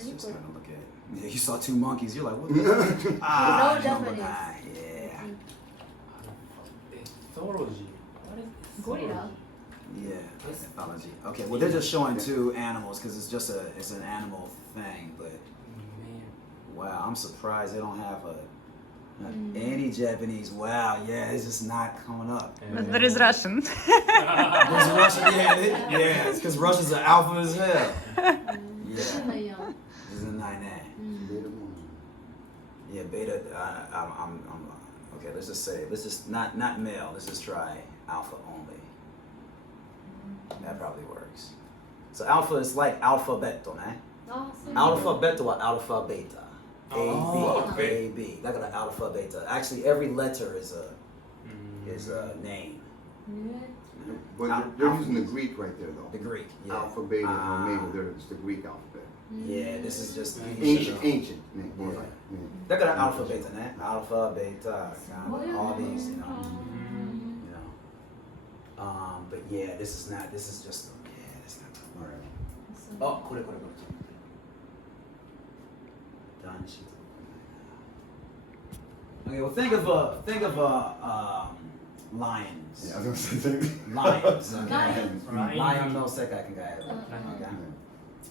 Let's just kind of look at. Yeah, you saw two monkeys. You're like, what? The ah, No jumbo Japanese. guy. Yeah. Ethology. Gorilla. Yeah. Ethology. Okay. Well, they're just showing two animals because it's an animal thing. But wow, I'm surprised they don't have any Japanese. Wow. Yeah, it's just not coming up. But there is Russian. There's Russian. Yeah. It's because Russians are alpha as hell. Yeah. This is a 9A. Yeah, beta. I'm okay. Let's just not male. Let's just try alpha only. That probably works. So alpha is like alphabeto, ne? Alphabeto or alpha beta. A B. That got an alpha beta. Actually, every letter is a name. But they're using the Greek right there, though. The Greek. Yeah. Alpha, beta, and omega. It's the Greek alphabet. Yeah, this is just Ancient. Yeah. They got an alpha beta, ne? Alpha, beta, all these, you know. But yeah, this is just it's not. Oh,これ。Okay, well think of lions. Yeah, I was gonna say Lions. Okay. Lions. Lion no sekai kan ga okay.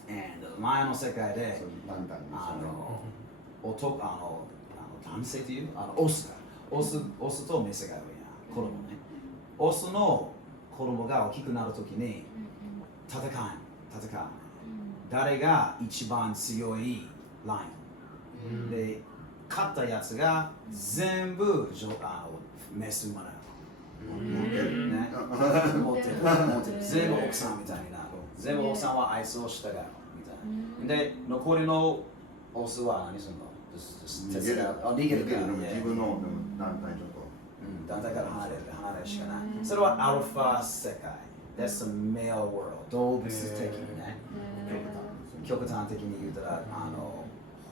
And lion no sekai de 男性っていうオスとメスがいるやん子供ねオスの子供が大きくなるときに戦う誰が一番強いライオンで勝ったやつが全部メスもらうね持ってる全部奥さんみたいになる全部奥さんは愛想を従うみたいなで残りのオスは何するの逃げるから自分の団体団体から離れるしかないそれはアルファ世界 That's the male world 動物的にね極端的に言うたら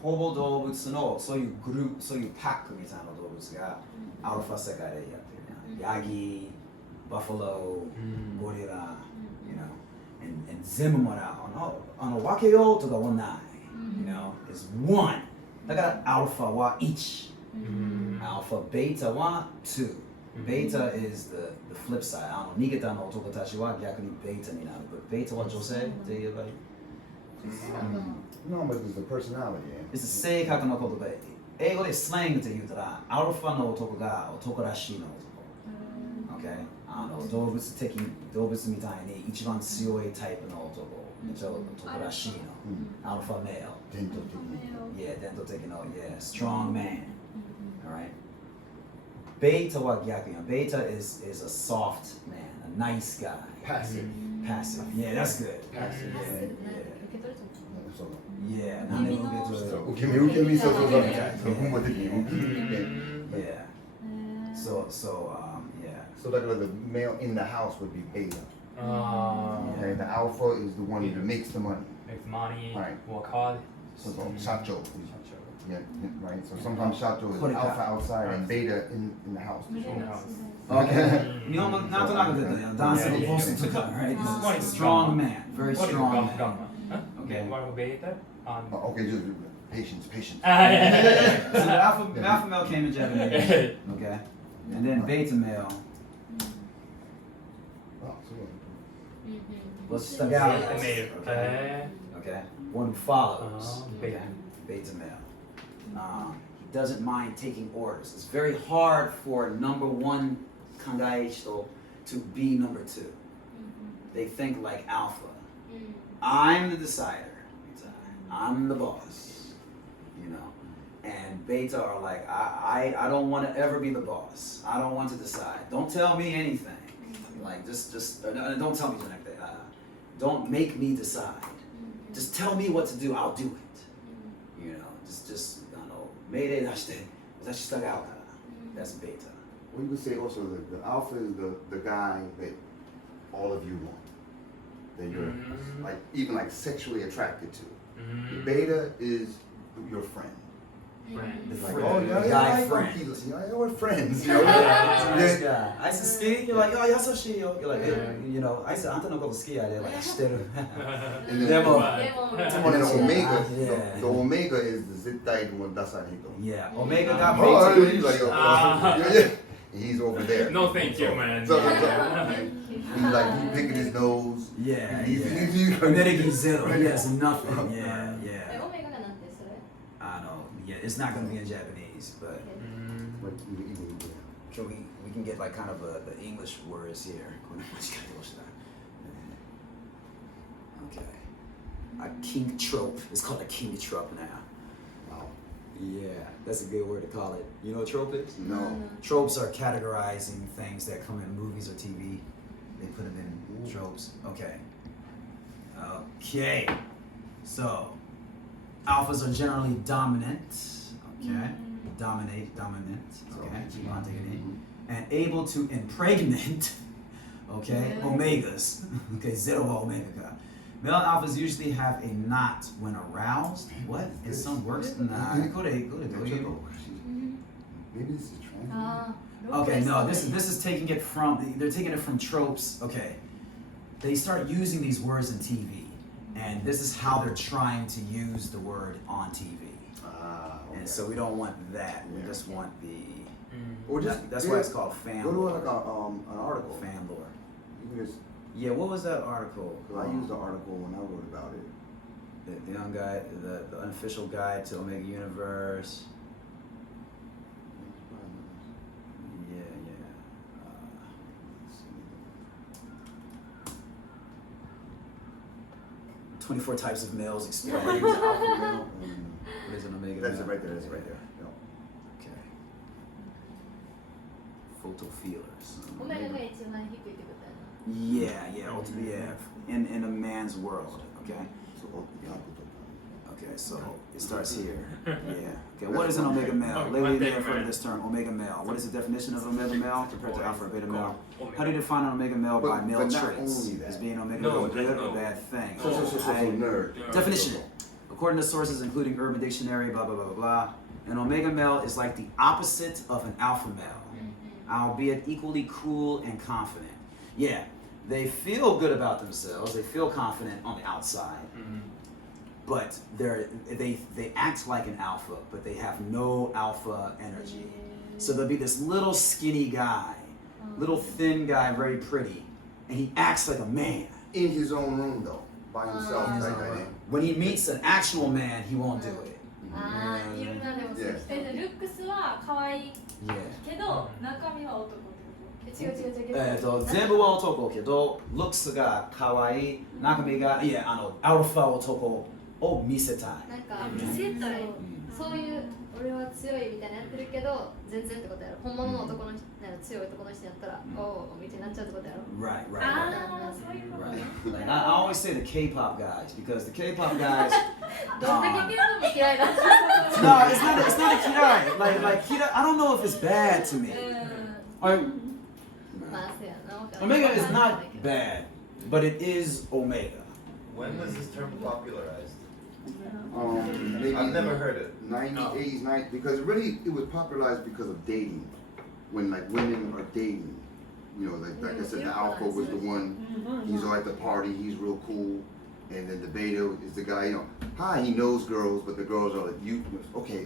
ほぼ動物のそういうグループそういうパックみたいな動物がアルファ世界でやってるヤギ、バファロー、ゴリラ、you know, and 全部もらう分けようとかはない、you know, it's one だからアルファは1、アルファ、ベータは2、ベータ is the flip side 逃げたの男たちは逆にベータになる、ベータは女性って言えばいいNo, but it's the personality. It's the 性格の言葉で英語でスラングって言うたらアルファの男が男らしいの男、okay? 動物みたいに一番強いタイプの男めっちゃ男らしいの、アルファメール伝統的に伝統的のstrong man alright ベータは逆よベータ is a soft man a nice guy passive yeah that's good passive yeah 何でも受け取る受け身そう本語的に受け身 yeah so yeah So that the male in the house would be beta. Okay, the alpha is the one that makes the money. Makes money, Right. work hard. So shacho. Yeah, right. So sometimes shacho is alpha outside and beta in the house. Okay. 日本語なんとなく出たよ。男性のボスとか、right? Strong man, very strong man. Okay. What about beta? Okay, just patience. So the alpha male came in Japanese, okay? And then beta male was the guy, okay? One who follows, okay? Beta male. He doesn't mind taking orders. It's very hard for number one kangaishito to be number two. They think like alpha. I'm the decider. I'm the boss, you know. And beta are like, I don't want to ever be the boss. I don't want to decide. Don't tell me anything. Like just don't tell me anything. Don't make me decide. Just tell me what to do. I'll do it. You know, just mayday dashite, dashitagaru kara. That's beta. Well, you could say also that the alpha is the guy that all of you want. That you're like even like sexually attracted to. The beta is your friend. It's Like, like oh, yeah, guy yeah, friend. yeah, we're friends. Yeah, nice guy. I said, ski? You're like, oh, yasashi yo. You're like, you know, I said, あんたのこと好きやで。Like, 知ってる。 And then, でも、 and then Omega, Yeah. the Omega is the 絶対も出さない人。 Yeah, Omega got Oh, paid he's like, to yeah. He's over there. No, thank you, man. So, he's like, he's picking his nose. Yeah, He's, yeah. he's, And then it gets zero. He has nothing. Yeah, え、 yeah. オメガがなんてそれ I know. Yeah, it's not gonna be in Japanese, but But even, we can get like kind of the English words here. Okay. A king trope. It's called a king trope now. wow. Yeah, that's a good word to call it. You know what trope is? No. Tropes are categorizing things that come in movies or TV. They put them in tropes. Okay. Okay. So, alphas are generally dominant. Okay. Dominant. Okay. Keep on taking it. And able to impregnate. Okay. Omegas. Okay. Zero omega. Male alphas usually have a knot when aroused. What? In some works? Nah. Go to Maybe this is trans. あー Okay, no, this is taking it from, they're taking it from tropes. Okay, they start using these words in TV, and this is how they're trying to use the word on TV. Okay. And so we don't want that. We just want the. Or That's why it's called fan Go to lore. like an article. Fan lore. You can just, Yeah, what was that article? 'cause I used the article when I wrote about it. The young guy, the unofficial guide to Omega Universe. Yeah. 24 types of males explained. What is an Omega That's male? it right there. That's it Right right there. No. Okay. Photo feelers. オメガが一番低いってことやな Yeah. In a man's world. Okay. So, Okay. So it starts here. Yeah. Okay. What is an omega male? Lately, they have heard of this term, omega male. What is the definition of omega male compared to alpha or beta male? How do you define an omega male by But male not traits? only that. Is being omega No, male a good no. or bad thing? So, nerd. Definition. According to sources including Urban Dictionary, blah, blah, blah, blah, blah, an omega male is like the opposite of an alpha male, albeit equally cool and confident. Yeah, they feel good about themselves, they feel confident on the outside, but they act like an alpha, but they have no alpha energy. So there'll be this little skinny guy, little thin guy, very pretty, and he acts like a man. In his own room though, by himself. When he meets an actual man, he won't do it. あーいるなでもそういう人ルックスは可愛い Yeah. けど中身は男って違う全部は男けど、ルックスが可愛い、中身が、いや、アルファ男を見せたい。なんか見せたいそういう俺は強いみたいなやってるけど全然ってことやろ本物の男の人強い男の人やったらおおみたいになっちゃうってことやろ Right. ああそういうことね Right. Like, I always say the K-pop guys because the K-pop guys. どんだけ嫌いなの嫌いだ No, it's not a kirai. Like kirai. I don't know if it's bad to me. まあそうやなわかる Omega is not bad, but it is Omega. When was this term popularized? Maybe I've never heard it. 90s, 90s, because really it was popularized because of dating. When like women are dating, you know, like I said, the alpha was the one. He's all at the party. He's real cool, and then the beta is the guy. You know, hi, he knows girls, but the girls are like, you, okay,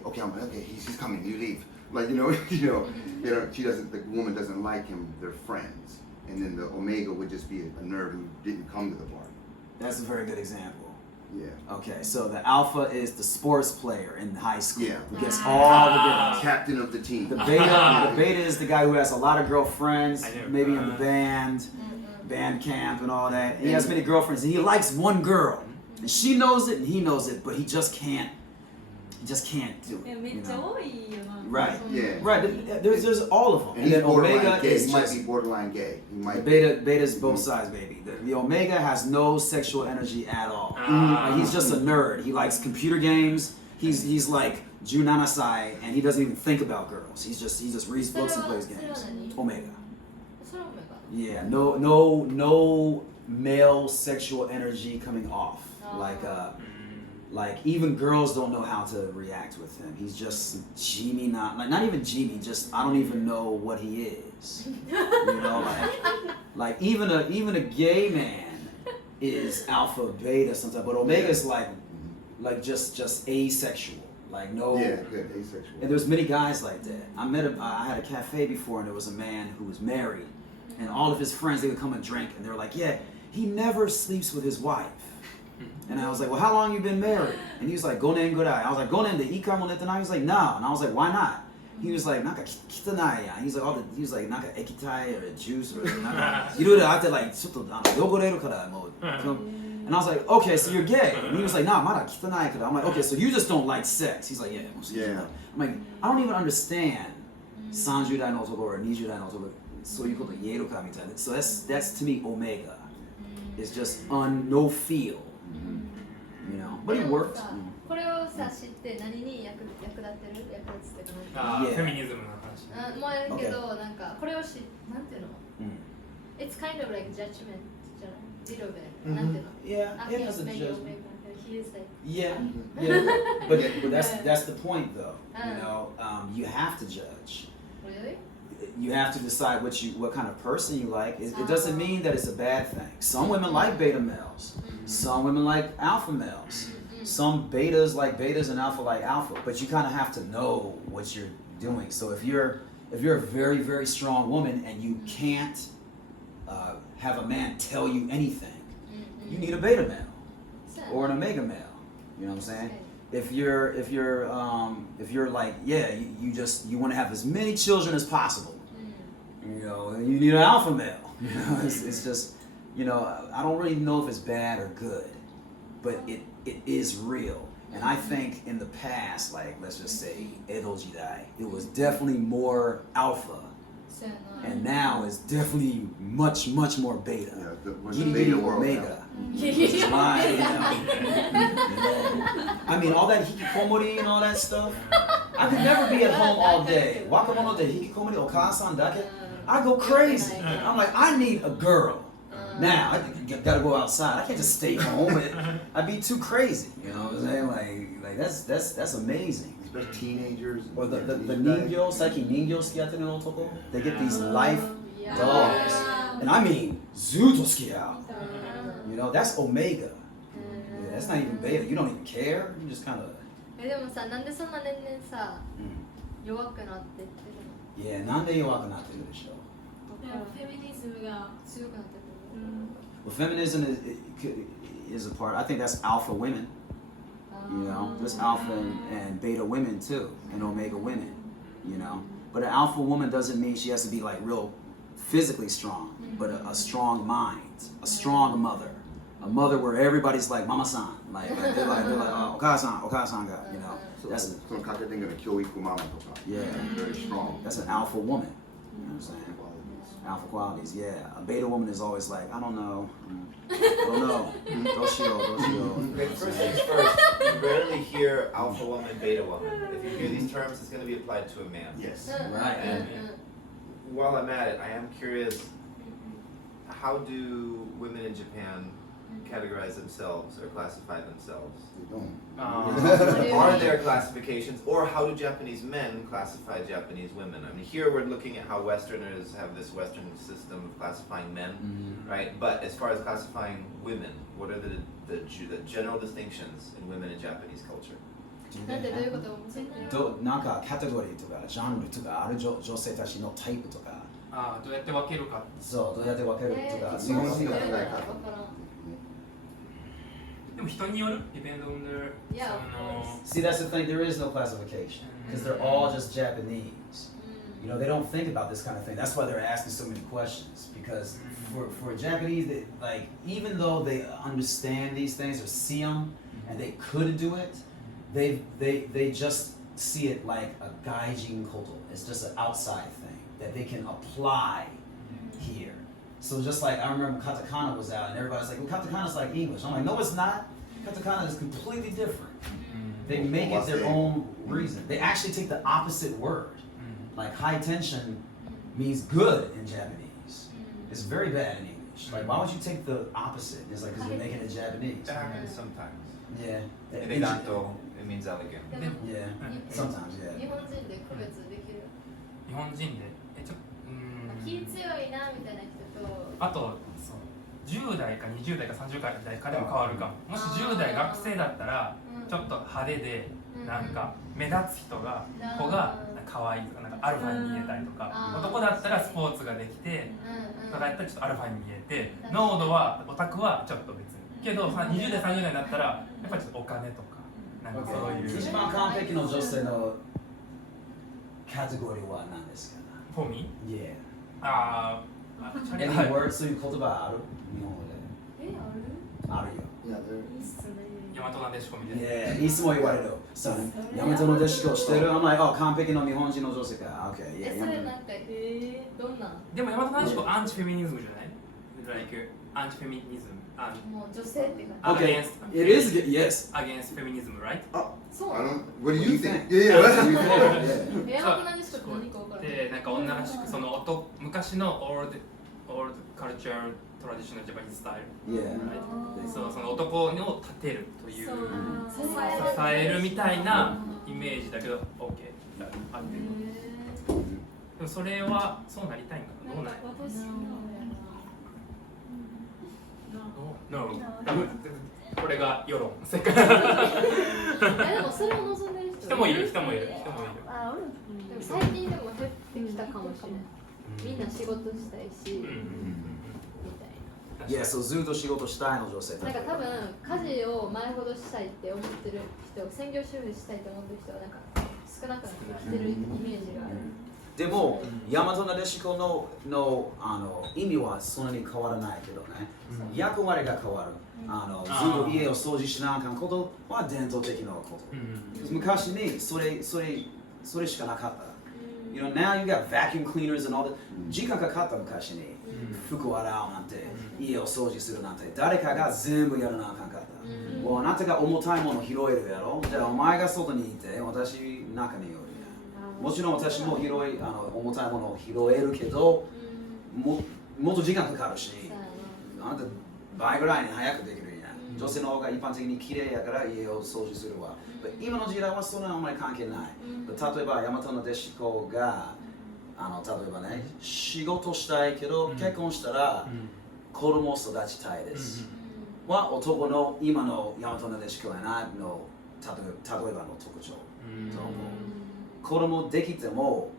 he's coming. You leave. Like she doesn't. The woman doesn't like him. They're friends, and then the omega would just be a nerd who didn't come to the party. That's a very good example. Yeah. Okay, so the alpha is the sports player in high school Yeah. who gets all the girls. Captain of the team. The beta is the guy who has a lot of girlfriends, maybe in the band camp and all that. And he has many girlfriends, and he likes one girl, and she knows it, and he knows it, but he just can't do it. めっちゃ多いよな Right. Yeah. Right. There's all of them. And And he's then borderline Omega gay. is He might just be borderline gay. He the might be. beta's both sides, baby. The Omega has no sexual energy at all. Like, he's just a nerd. He likes computer games. He's like Junanasai, and he doesn't even think about girls. He just reads books and plays games. Omega. それはオメガ Yeah. No male sexual energy coming off. Like like even girls don't know how to react with him. He's just Jimmy, not even Jimmy. Just I don't even know what he is. You know, like even a gay man is alpha, beta sometimes, but omega is like just asexual. Like no. Yeah, good, asexual. And there's many guys like that. I had a cafe before, and there was a man who was married, and all of his friends, they would come and drink, and they were like, yeah, he never sleeps with his wife. And I was like, well, how long you been married? And he was like, 5年ぐらい. I was like, 5年でいいかもねってない? He was like, no. And I was like, why not? He was like, なんか汚いやん. He was like, なんか液体 or juice or なんかいろいろあって like ちょっと汚れるからもう. And I was like, okay, so you're gay. And he was like, nah, まだ汚いから. I'm like, okay, so you just don't like sex. He's like, yeah. I'm like, I don't even understand 30代の男 or 20代の男そういうこと言えるかみたいな. So that's to me omega. It's just no feel. You know, but it works. これをさ知って何に役立ってる役立つってかああ、 Yeah. フェミニズムの話。もうやるけど、なんかこれをなんていうの、It's kind of like judgment じゃない little bit なんていうの Yeah, I it think has a maybe judgment. He is like Yeah, but that's the point though. You know, you have to judge. Really? You have to decide what kind of person you like. It doesn't mean that it's a bad thing. Some women like beta males. Some women like alpha males. Some betas like betas and alpha like alpha. But you kind of have to know what you're doing. So if you're a very, very strong woman and you can't have a man tell you anything, you need a beta male or an omega male. You know what I'm saying? If you're like, yeah, you want to have as many children as possible, you know, you need an alpha male. You know, it's just, you know, I don't really know if it's bad or good, but it is real. And I think in the past, like let's just say Edo Jidai, it was definitely more alpha, and now it's definitely much more beta. Yeah, the beta world. Omega. It's mine, you know. I mean, all that hikikomori and all that stuff. I could never be at home all day. Wakamono de hikikomori okasan dake. I go crazy. I'm like, I need a girl. Now, I gotta go outside. I can't just stay home. I'd be too crazy. You know what I'm saying? Like that's amazing. Especially teenagers. Or the ningyo, saikin ningyo sukiyatte no otoko. They get these life dolls. And I mean, zuto sukiya. You know, that's omega. Yeah, that's not even beta. You don't even care. You just kind of. でもさ、なんでそんな年々さ、弱くなってってるの？ Yeah, なんで弱くなってるでしょう？フェミニズムが強くなってる。Well, feminism is a part. I think that's alpha women. You know, there's alpha and beta women too, and omega women. You know, but an alpha woman doesn't mean she has to be like real physically strong, but a strong mind, a strong mother, a mother where everybody's like mama-san, like they're like oh, okasan ga, you know. That's yeah, very strong. That's an alpha woman. You know what I'm saying? Alpha qualities, yeah. A beta woman is always like, I don't know. Okay, first things first, you rarely hear alpha woman, beta woman. If you hear these terms, it's going to be applied to a man. Yes. Right. And while I'm at it, I am curious, how do women in Japan categorize themselves or classify themselves? They don't. Are there classifications, or how do Japanese men classify Japanese women? I mean, here we're looking at how Westerners have this Western system of classifying men, right? But as far as classifying women, what are the general distinctions in women in Japanese culture? なんでどういうこと？なんかカテゴリーとかジャンルとかある女性たちのタイプとか、ああ、どうやって分けるか。そうどうやって分けるとか、日本人がわからん。でも人による depend on their Yeah, of See, that's the thing. There is no classification because they're all just Japanese. You know, they don't think about this kind of thing. That's why they're asking so many questions. Because for Japanese, they, like even though they understand these things or see them and they could do it, they just see it like a gaijin koto. It's just an outside thing that they can apply here. So just like I remember katakana was out and everybody's like, well, katakana's like English. I'm like, no, it's not. Katakana is completely different. They make it their own reason. They actually take the opposite word. Like high tension means good in Japanese. It's very bad in English. Like why would you take the opposite? It's like because you're making it Japanese. That happens sometimes. Yeah. Eleganto, it means elegant. でも Yeah. に Sometimes, yeah. 日本人で区別できる。日本人で気強いなみたいな人と。あとそう10代か20代か30代かでも変わるかも。もし10代学生だったらちょっと派手でなんか目立つ子が可愛いとかなんかアルファに見えたりとか、男だったらスポーツができてとかやったらちょっとアルファに見えて、濃度はオタクはちょっと別にけど20代30代になったらやっぱりちょっとお金とかなんかそういう一番完璧の女性のカテゴリーは何ですか？フォーミー Yeah. ああ、 Any はい word? そういう言葉ある？日本語で。あるよ。Yeah, they're いいっすね。大和なでしこみたいな。 Yeah. いつも言われる。そう。ヤマトの弟子をしてる。I'm like, oh, 完璧の日本人の女性か。Okay. え、 Yeah. それなんか、どんなでも大和なでしこアンチフェミニズムじゃない？ Like アンチフェミニズム。もう女性って感じ。 Okay. It is. Yes. Against feminism, right? そう I なの don't. What do you think? Yeah. Yeah, What do you yeah. think? Yeah. エアコン何しか何か分からない。で、なんか女らしくその昔のオールドカルチャートラディショナルジャパニーズスタイル。 Yeah. そうその男を立てるというそう支えるみたいなイメージだけど OK 合ってる。でもそれはそうなりたいんかな。どうなんや。私No. これが世論。世界。でもそれを望んでる人もいる。あ、おる。でも最近でも減ってきたかもしれない。みんな仕事したいし、みたい Yeah. So ずっと仕事したいの女性。な。なんか多分家事を前ほどしたいって思ってる人、専業主婦したいと思ってる人はなんか少なくなってきてるイメージがある。でも、ヤマトなでしこの意味はそんなに変わらないけどね、役割が変わる。ずっと家を掃除しなあかんことは伝統的なこと。昔にそれしかなかった。You know, now you got vacuum cleaners and all that. 時間かかった昔に服洗うなんて、家を掃除するなんて、誰かが全部やらなあかんかった。もうあなたが重たいもの拾えるやろ。じゃあお前が外にいて、私中にいる。もちろん私も重たいものを拾えるけど、もっと時間かかるし、あなた倍ぐらいに早くできるやん。女性の方が一般的に綺麗やから家を掃除するわ。今の時代はそんなあんまり関係ない。例えば、大和の弟子子が、例えばね、仕事したいけど、結婚したら子供を育ちたいです。は男の今の大和の弟子子やなの例えばの特徴。子供できても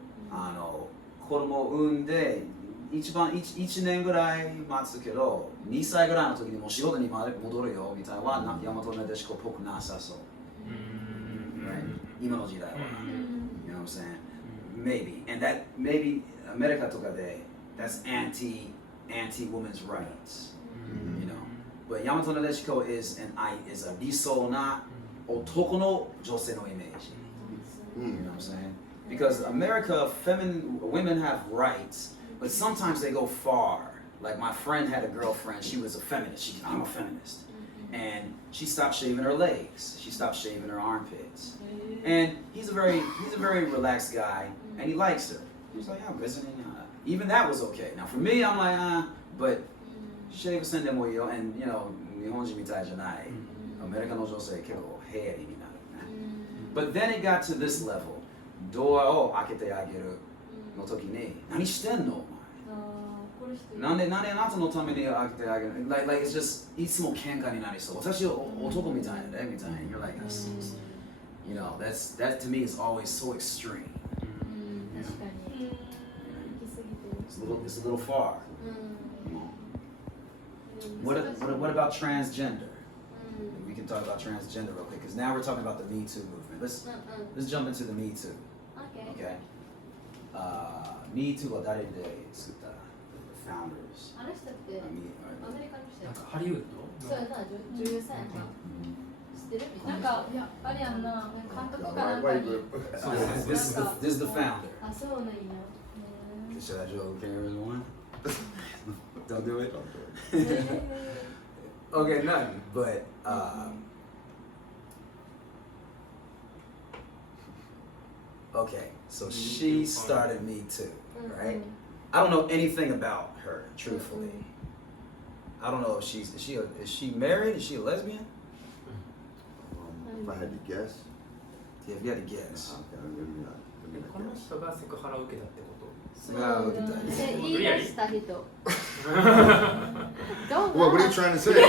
子供を産んで1年ぐらい待つけど2歳ぐらいの時にもう仕事に戻るよみたいなは大和なでしこっぽくなさそう、今の時代は、You know what I'm saying? Maybe. And that maybe アメリカとかで that's anti women's rights, you know. But 大和なでしこ is a 理想な男の女性のイメージ。You know what I'm saying? Because America, women have rights, but sometimes they go far. Like my friend had a girlfriend, she was a feminist. I'm a feminist. And she stopped shaving her legs. She stopped shaving her armpits. And he's a very relaxed guy, and he likes her. He's like, yeah, visiting. Even that was okay. Now for me, I'm like, but shave send them away, and you know, 日本人みたいじゃない。アメリカの女性結構ヘアリーになるね。But then it got to this level. ドアを開けてあげるの時に、何してんのお前。なんであなたのために開けてあげる like it's just いつも喧嘩になりそう。私男みたいなねみたいな。You're like, you know, that to me is always so extreme. 確かに。行き過ぎてる。It's a little far. What about transgender? We can talk about transgender real quick because now we're talking about the Me Too movement. Let's jump into the Me Too. Okay. Me Too は誰で作った the founders? あの人ってアメリカの人やなんかハリウッドそうやな、女優さんやな。知ってるなんか、いや、あれやんな、監督かなんか White に。 group. This is the founder. あ、そうなんや。 Should I joke? Okay, everyone? Don't do it. Okay, nothing. But okay, so she started Me Too, right? I don't know anything about her, truthfully. I don't know if is she married? Is she a lesbian? I had to guess. Yeah, if you had to guess. Okay, let me not この guess. 人がセクハラを受けたってこと？それは受けたい。で言い出した人どう What are you trying to say? What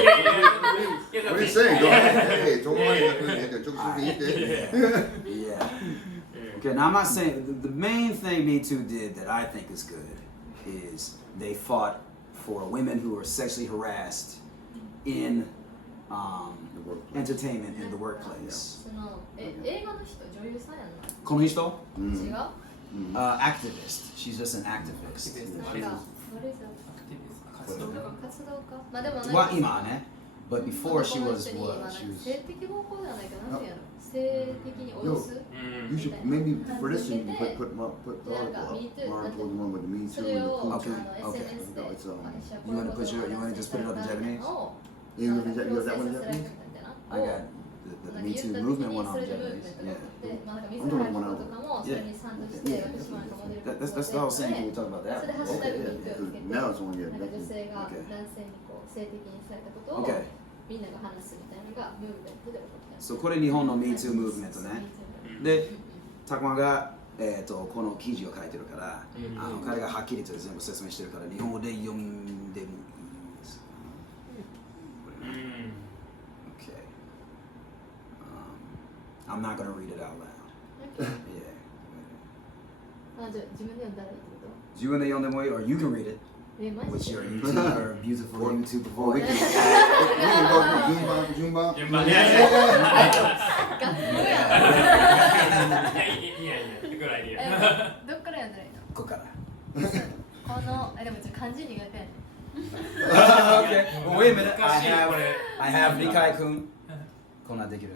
are you saying? Go ahead. Hey, don't worry. Yeah. Okay, now I'm not saying the main thing Me Too did that I think is good is they fought for women who were sexually harassed in entertainment in the workplace. その映画の人女優さんやんなこの人違う activist. She's just an activist. なんか活動家まあでもなんはか今はね。But before she 男の was 人に what? まあ She was 性的暴行ではないけどなんていうの性的に脅す You should maybe for this one you put the article up. Lauren pulled the one with the Me そ Too れ and the を Cool あ Too. の SNS で You wanna put your- you wanna just put it up in Japanese? You have that one in Japanese? I got the Me Too movement one on Japanese. Yeah. まあなんか水原希子とかもそれに賛同して私もなんかモデル That's the whole thing when we talk about そ that. れでハッシュタグミートをつけて Now it's on なん yet. か女性が Okay. 男性にこう性的にされたことを Okay. みんなが話すみたいなのがムーブメントで起こった。 So これ日本の Me Too ムーブメントね。で、たくまが、この記事を書いてるから、彼がはっきりと全部説明してるから日本語で読んでもいいですか？Okay. I'm not gonna read it out loud. Yeah. あ、じゃあ自分で読んだらいいってこと？自分で読んでもいい or you can read it マ with ジで your YouTube or beautiful YouTube Or we voice. can go through Jumba. 順番ね。学校やぐらいで。どっから読んだらいいの？ここから。この、でもちょっと漢字苦手やね Okay. Well, wait a minute. 難しいこれ。 I have 理解くん。こんなんできる？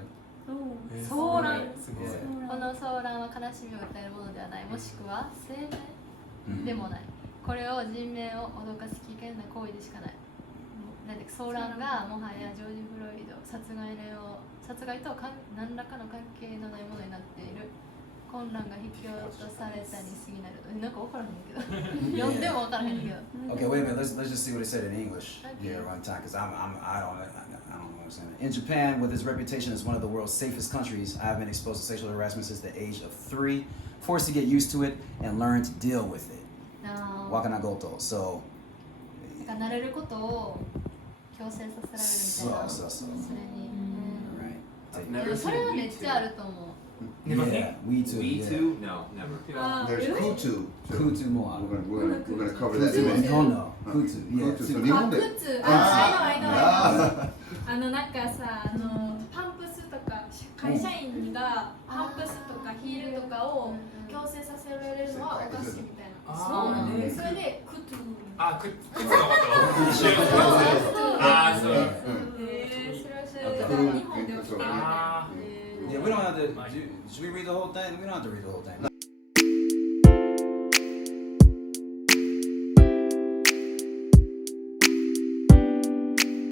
騒乱すごい。この騒乱は悲しみを訴えるものではない、もしくは生命でもない。これを人命を脅かす危険な行為でしかない。なんで騒乱がもはやジョージ・フロイド殺害と何らかの関係のないものになっている。混乱が引き落とされたに過ぎなる。なんか分からへんけど。読んでも分からへんけど。 Okay, wait a minute. Let's just see what he said in English Okay. here one time, because I don't understand it. In Japan, with its reputation as one of the world's safest countries, I have been exposed to sexual harassment since the age of 3, forced to get used to it and learn to deal with it. あー Wakanagoto. So, なんか慣れることを強制させられるみたいな。そうそれに。 right. でもそれはめっちゃあると思う。 Yeah, we too. We yeah. too? No, never. There's Kutu. Kutu more. We're gonna cover that Kutu. too. Nihon Kutu. Yeah. Kutu. So 2. 日本で。靴なんかさパンプスとか会社員がパンプスとかヒールとかを強制させられるのはおかしいみたいな。そうなんでそれでクトゥあ、靴のこと。ああ、そう。それは知らなかった。日本で起きてる。あ Yeah, we don't have to. Should we read the whole thing? We don't have to read the whole thing.